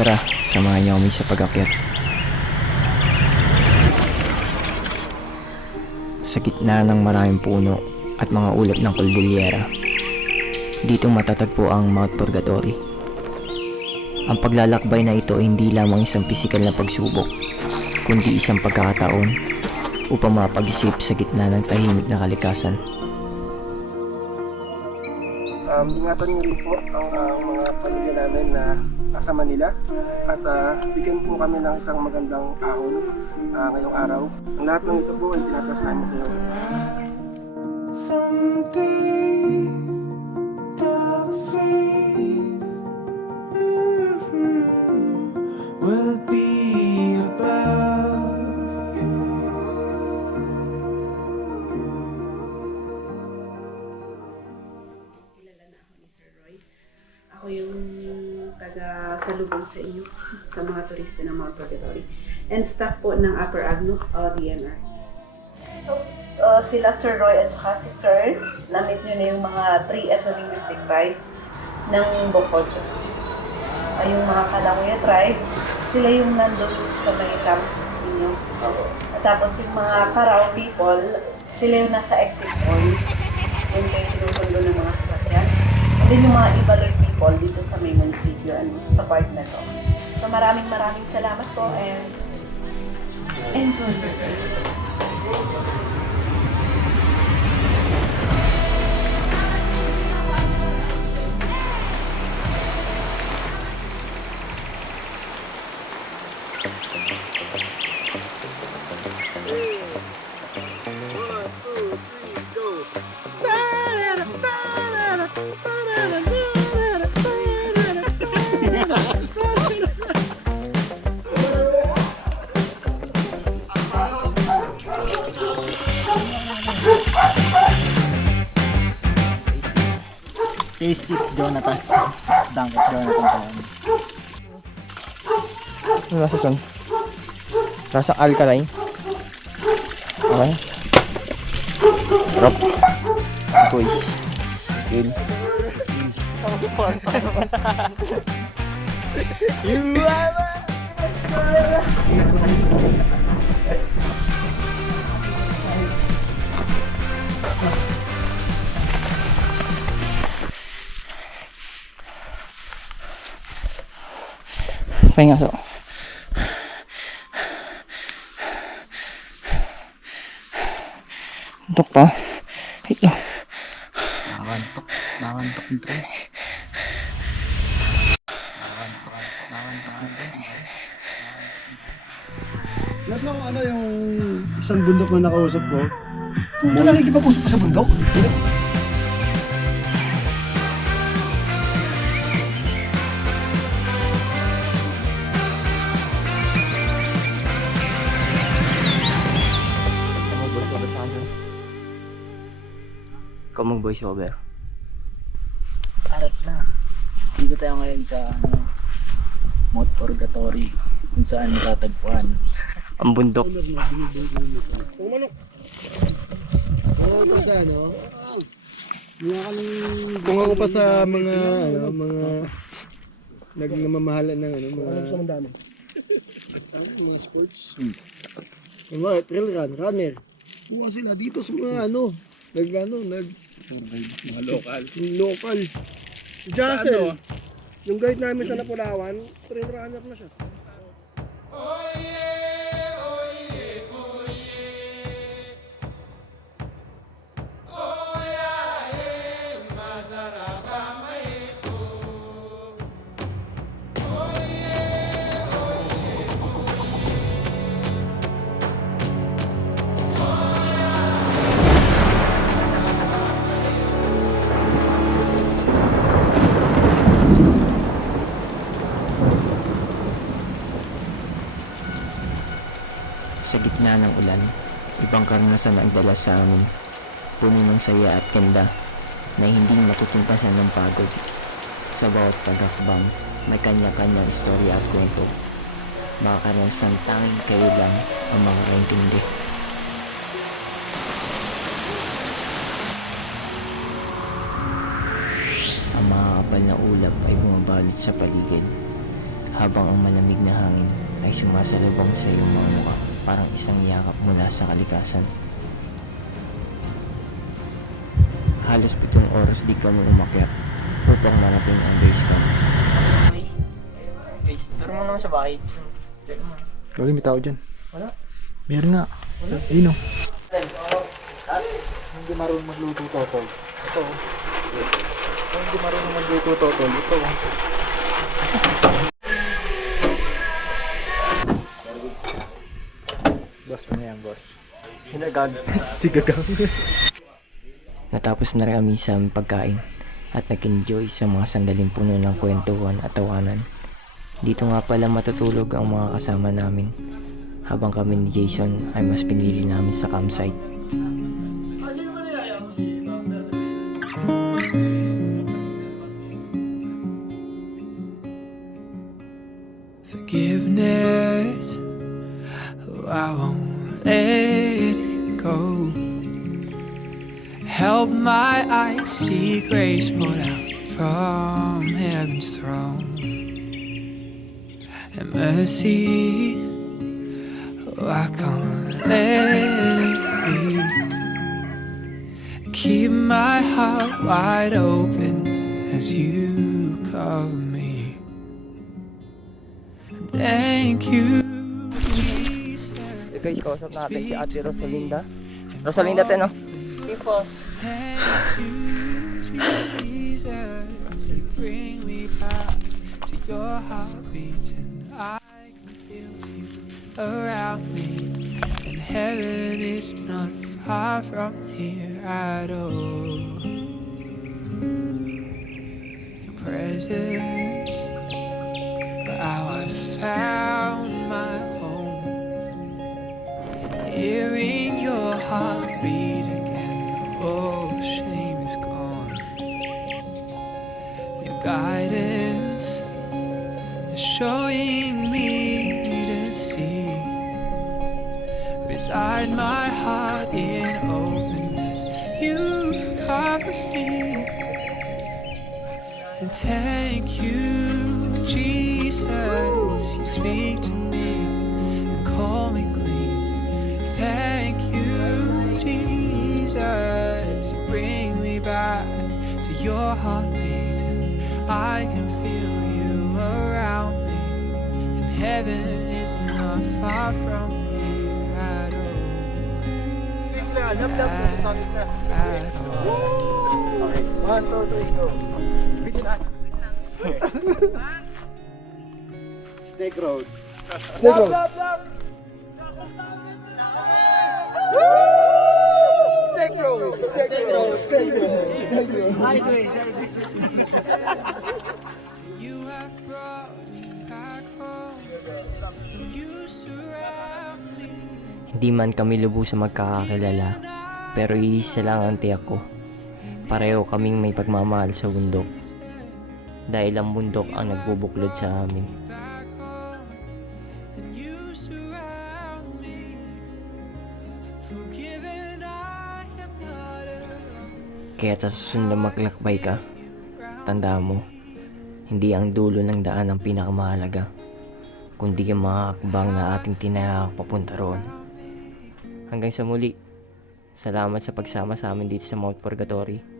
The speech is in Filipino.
Tara, samahan niyo kami sa pag-akyat. Sa gitna ng maraming puno at mga ulap ng Cordillera, dito matatagpo ang Mount Purgatory. Ang paglalakbay na ito ay hindi lamang isang pisikal na pagsubok, kundi isang pagkakataon upang mapag-isip sa gitna ng tahimik na kalikasan. Ingatan niyo rin po ang mga pamilya namin na nasa Manila at bigyan po kami ng isang magandang ahon ngayong araw. Ang lahat ng ito po ay tinatas namin sa iyo. Some days dark face will be about you. Kilala na ako ni Sir Roy. Ako yung taga-salubong sa inyo sa mga turista ng Mount Purgatory and staff po ng Upper Agno DNR. Sila Sir Roy at saka si Sir, namit nyo na yung mga 3 ethno-linguistic tribe ng Bukod. Yung mga Kalanguya tribe, sila yung nandun sa may camp ninyo. At tapos yung mga Karao people, sila yung nasa exit point, yung kayo sinusundo ng mga sasakyan. And then yung mga Ibaloi people dito sa may munisipyo and sa part na to. So maraming salamat po and enjoy your day. Taste it, Jonathan. Dunk it, Jonathan. Ano nasa son? Nasa alkaline. Okay. Drop. Boys. Yun. Pahinga so. Antok pa. Hilo. Nakantok yung tren. Nakantok. Lahat ng ano yung isang bundok na nakausap ko. Puto nakikipag-usap ka sa bundok? Ikaw mag-voice over. Arat na. Dito tayo ngayon sa Mount Purgatory, kung saan matatagpuan. Ang bundok. Kung pa sa ano? Kung ako pa sa mga nagmamahalan ng mga sports. Yung mga trail runner. Kuha sila dito sa mga mga local. Jassel, yung guide namin sa Napulawan, trail runner na siya. Sa gitna ng ulan, ibang karanasan ang dala sa amin. Puno ng saya at ganda na hindi matutumpasan ng pagod. Sa bawat pagakbang, may kanya-kanyang istorya at kwento. Mga karanasang tanging kayo lang ang makakaintindi. Ang mga kapal na ulap ay bumabalot sa paligid habang ang malamig na hangin ay sumasalubong sa iyong mga mukha, parang isang yakap mula sa kalikasan. Halos 7 oras di kami umakyat upang marating ang base camp. Guys, turo mo naman sa bahay. Gawin, may tao dyan. Wala. Meron nga. Ayun o. Hindi marunong magluto totol. Ito. Hindi marunong magluto totol. Ito. Boss, ano yan, boss? Sinagag. Sigagang. Natapos na rin kami sa aming pagkain at nag-enjoy sa mga sandaling puno ng kwentuhan at tawanan. Dito nga pala matutulog ang mga kasama namin, habang kami ni Jason ay mas pinili namin sa campsite. Forgiveness, oh, I won't let it go. Help my eyes see grace poured out from heaven's throne. And mercy, oh, I can't let it be. Keep my heart wide open as you cover me. And thank you, Jesus. Guys, kausap natin si Ate Rosalinda. Rosalinda, te, no? Tipos. Thank you, Jesus. You bring me back to your heartbeat, and I can feel you around me. And heaven is not far from here at all. Your presence, how I found my home. Hearing your heartbeat again, oh, shame is gone. Your guidance is showing me to see. Reside my heart in openness. You've covered me. And thank you, Jesus. You speak to me and call me clean. Thank you, Jesus. You bring me back to your heartbeat, and I can feel you around me. And heaven is not far from here at all. At all. Okay. 1, 2, 3, go. Bitin na. Snake Road. Snake Road. Snake Road. Snake Road. Snake Road. You have brought me back home, and you surround me. Hindi man kami lubusang magkakakilala, pero iisa lang ang tiyak ko. Pareho kaming may pagmamahal sa bundok. Dahil ang bundok ang nagbubuklod sa amin. Back home, and you surround me. Forgiven, I am not alone. Kaya sa susunod na maglakbay ka, tandaan mo, hindi ang dulo ng daan ang pinakamahalaga, kundi ang mga hakbang na ating tinahak papunta roon. Hanggang sa muli, salamat sa pagsama sa amin dito sa Mount Purgatory.